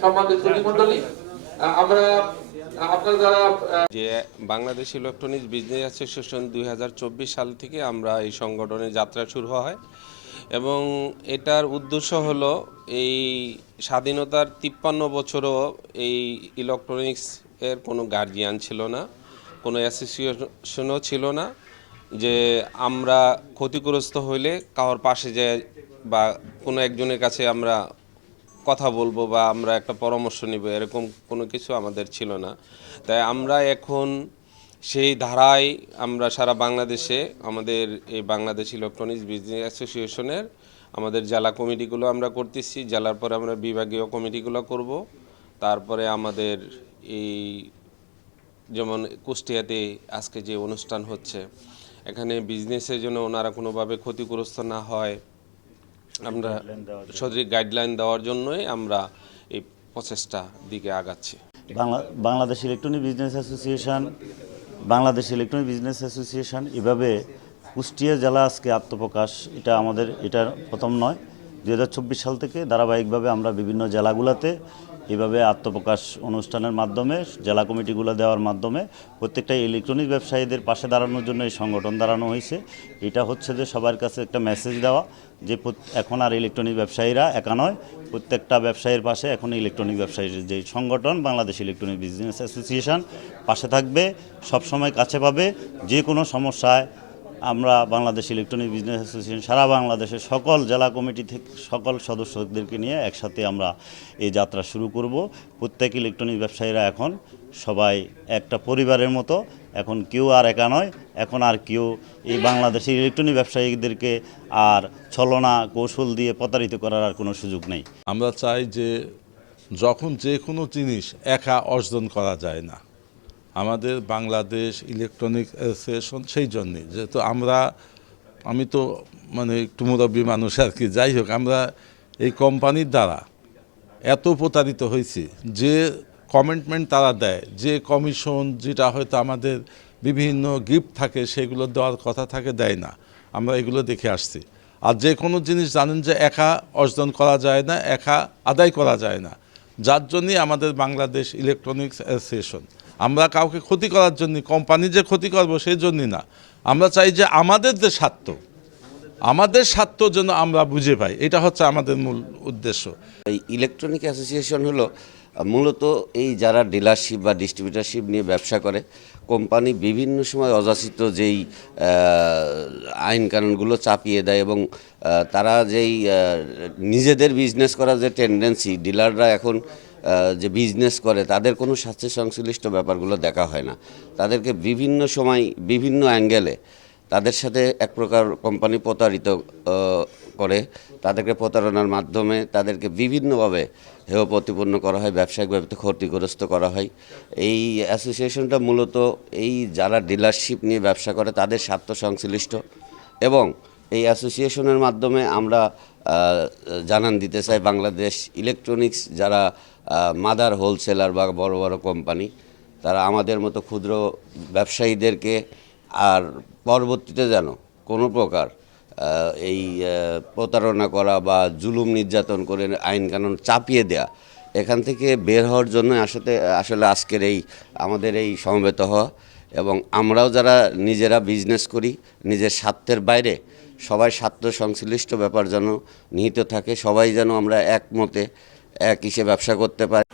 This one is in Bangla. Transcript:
সম্মানিত আমরা যে বাংলাদেশ ইলেকট্রনিক্স বিজনেস অ্যাসোসিয়েশন দুই হাজার চব্বিশ সাল থেকে আমরা এই সংগঠনের যাত্রা শুরু হয় এবং এটার উদ্দেশ্য হলো এই স্বাধীনতার তিপ্পান্ন বছরও এই ইলেকট্রনিক্স এর কোনো গার্জিয়ান ছিল না, কোনো অ্যাসোসিয়েশনও ছিল না যে আমরা ক্ষতিগ্রস্ত হইলে কারোর পাশে যে বা কোনো একজনের কাছে আমরা কথা বলব বা আমরা একটা পরামর্শ নিব, এরকম কোনো কিছু আমাদের ছিল না। তাই আমরা এখন সেই ধারায় আমরা সারা বাংলাদেশে আমাদের এই বাংলাদেশ ইলেকট্রনিক্স বিজনেস অ্যাসোসিয়েশনের আমাদের জেলা কমিটিগুলো আমরা করতেছি, জেলার পরে আমরা বিভাগীয় কমিটিগুলো করব। তারপরে আমাদের এই যেমন কুষ্টিয়াতে আজকে যে অনুষ্ঠান হচ্ছে, এখানে বিজনেসের জন্য ওনারা কোনোভাবে ক্ষতিগ্রস্ত না হয়। আমরা সঠিক গাইডলাইন দেওয়ার জন্যই আমরা এই প্রচেষ্টা দিকে আগাচ্ছি। Bangla Bangladesh electronic business association Bangladesh electronic business association এভাবে কুষ্টিয়া জেলা আজকে আত্মপ্রকাশ এটা আমাদের এটা প্রথম নয়। দু সাল থেকে ধারাবাহিকভাবে আমরা বিভিন্ন জেলাগুলোতে এভাবে আত্মপ্রকাশ অনুষ্ঠানের মাধ্যমে, জেলা কমিটিগুলো দেওয়ার মাধ্যমে প্রত্যেকটা ইলেকট্রনিক ব্যবসায়ীদের পাশে দাঁড়ানোর জন্য এই সংগঠন দাঁড়ানো হয়েছে। এটা হচ্ছে যে সবার কাছে একটা মেসেজ দেওয়া যে এখন আর ইলেকট্রনিক ব্যবসায়ীরা একা নয়, প্রত্যেকটা ব্যবসায়ীর পাশে এখন ইলেকট্রনিক ব্যবসায়ীর যে সংগঠন, বাংলাদেশ ইলেকট্রনিক বিজনেস অ্যাসোসিয়েশন পাশে থাকবে, সবসময় কাছে পাবে, যে কোনো সমস্যায় আমরা বাংলাদেশ ইলেকট্রনিক বিজনেস অ্যাসোসিয়েশন সারা বাংলাদেশের সকল জেলা কমিটি থেকে, সকল সদস্যদেরকে নিয়ে একসাথে আমরা এই যাত্রা শুরু করব। প্রত্যেক ইলেকট্রনিক ব্যবসায়ীরা এখন সবাই একটা পরিবারের মতো, এখন কেউ আর একা নয়, এখন আর কেউ এই বাংলাদেশের ইলেকট্রনিক ব্যবসায়ীদেরকে আর ছলনা কৌশল দিয়ে প্রতারিত করার আর কোনো সুযোগ নেই। আমরা চাই যে যখন যে কোনো জিনিস একা অর্জন করা যায় না। আমাদের বাংলাদেশ ইলেকট্রনিক অ্যাসোসিয়েশন সেই জন্যে। যেহেতু আমরা, আমি তো মানে একটু মুরব্বী মানুষ আর কি, যাই হোক, আমরা এই কোম্পানির দ্বারা এত প্রতারিত হয়েছি, যে কমিটমেন্ট তারা দেয়, যে কমিশন যেটা হয়তো আমাদের বিভিন্ন গিফট থাকে, সেগুলো দেওয়ার কথা থাকে, দেয় না। আমরা এগুলো দেখে আসছি। আর যে কোনো জিনিস জানেন যে একা অর্জন করা যায় না, একা আদায় করা যায় না। যার জন্যই আমাদের বাংলাদেশ ইলেকট্রনিক্স অ্যাসোসিয়েশন আমরা কাউকে ক্ষতি করার জন্য কোম্পানি যে ক্ষতি করব সেই জন্যই না। আমরা চাই যে আমাদের যে স্বার্থ, আমাদের স্বার্থ যেন আমরা বুঝে পাই। এটা হচ্ছে আমাদের মূল উদ্দেশ্য। এই ইলেকট্রনিক অ্যাসোসিয়েশন হলো, মূলত এই যারা ডিলারশিপ বা ডিস্ট্রিবিউটারশিপ নিয়ে ব্যবসা করে কোম্পানি বিভিন্ন সময় অযাচিত যেই আইন কানুনগুলো চাপিয়ে দেয় এবং তারা যেই নিজেদের বিজনেস করার যে টেন্ডেন্সি ডিলাররা এখন যে বিজনেস করে, তাদের কোনো স্বাস্থ্য সংশ্লিষ্ট ব্যাপারগুলো দেখা হয় না। তাদেরকে বিভিন্ন সময়, বিভিন্ন অ্যাঙ্গেলে তাদের সাথে এক প্রকার কোম্পানি প্রতারিত করে। তাদেরকে প্রতারণার মাধ্যমে তাদেরকে বিভিন্নভাবে হেয় প্রতিপন্ন করা হয় ব্যবসায়িকভাবে ক্ষতিগ্রস্ত করা হয়। এই অ্যাসোসিয়েশনটা মূলত এই যারা ডিলারশিপ নিয়ে ব্যবসা করে, তাদের স্বার্থ সংশ্লিষ্ট এবং এই অ্যাসোসিয়েশনের মাধ্যমে আমরা জানান দিতে চাই বাংলাদেশ ইলেকট্রনিক্স যারা মাদার হোলসেলার বা বড় বড় কোম্পানি, তারা আমাদের মতো ক্ষুদ্র ব্যবসায়ীদেরকে আর পরবর্তীতে যেন কোনো প্রকার এই প্রতারণা করা বা জুলুম নির্যাতন করে আইন কানুন চাপিয়ে দেয়া, এখান থেকে বের হওয়ার জন্য আসলে আসলে আজকের এই, আমাদের এই সমবেত হওয়া এবং আমরাও যারা নিজেরা বিজনেস করি, নিজের স্বার্থের বাইরে, সবাই স্বার্থ সংশ্লিষ্ট ব্যাপার যেন নিহিত থাকে, সবাই যেন আমরা একমতে এক হিসেবে ব্যবসা করতে পারি।